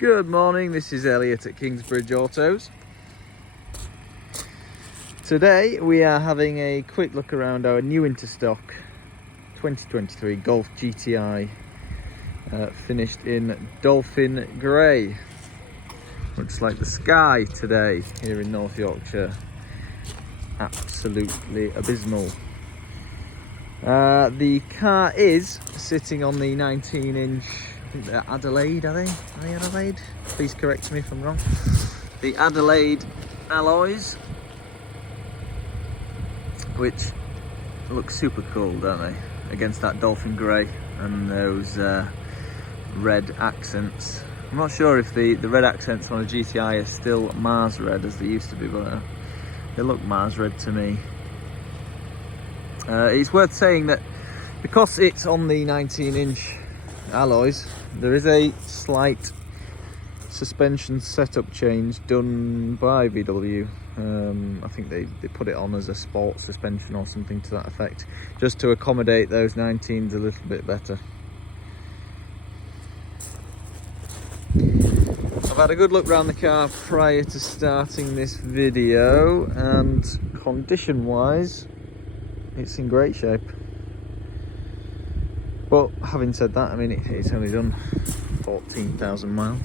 Good morning, this is Elliot at Kingsbridge Autos. Today we are having a quick look around our new into stock 2023 Golf GTi, finished in Dolphin Grey. Looks like the sky today here in North Yorkshire. Absolutely abysmal. The car is sitting on the 19-inch, I think they're Adelaide, are they Adelaide? Please correct me if I'm wrong. The Adelaide alloys, which look super cool, don't they? Against that Dolphin Grey and those red accents. I'm not sure if the red accents on a GTI are still Mars red as they used to be, but they look Mars red to me. It's worth saying that because it's on the 19-inch alloys, there is a slight suspension setup change done by VW. I think they put it on as a sport suspension or something to that effect, just to accommodate those 19s a little bit better. I've had a good look around the car prior to starting this video, and condition wise it's in great shape. But having said that, I mean it's only done 14,000 miles.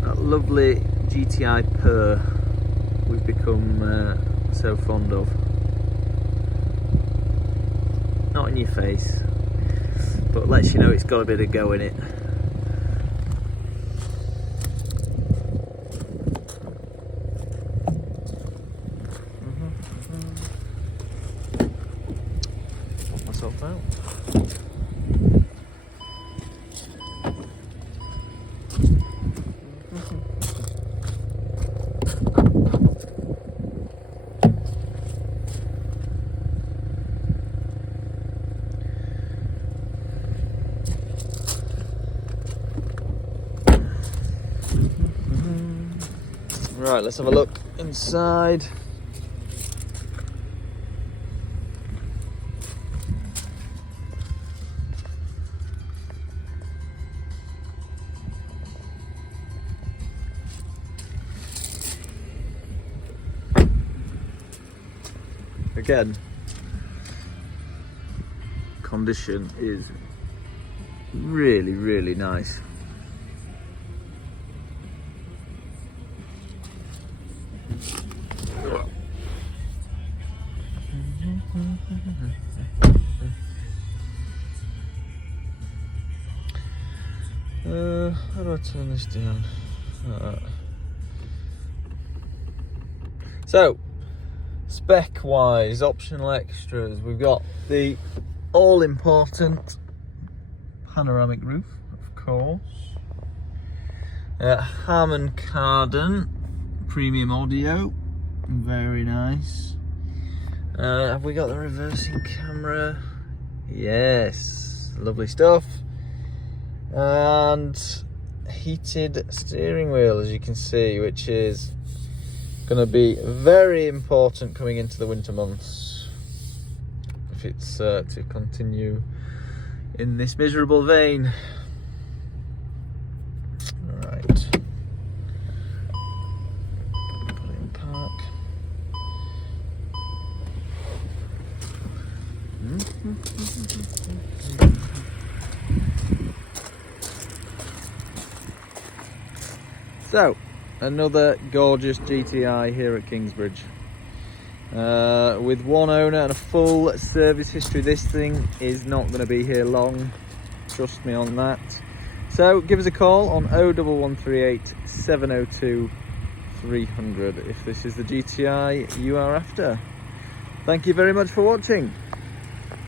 That lovely GTI purr we've become so fond of. Not in your face, but lets you know it's got a bit of go in it. Pop myself out. Right, let's have a look inside. Again, condition is really, really nice. How do I turn this down? So, spec wise, optional extras, we've got the all important panoramic roof, of course. Harmon Kardon premium audio, very nice. Have we got the reversing camera? Yes, lovely stuff. And heated steering wheel, as you can see, which is going to be very important coming into the winter months if it's to continue in this miserable vein. All right, put it in park. So, another gorgeous GTI here at Kingsbridge. With one owner and a full service history, this thing is not going to be here long. Trust me on that. So, give us a call on 01138 702 300 if this is the GTI you are after. Thank you very much for watching.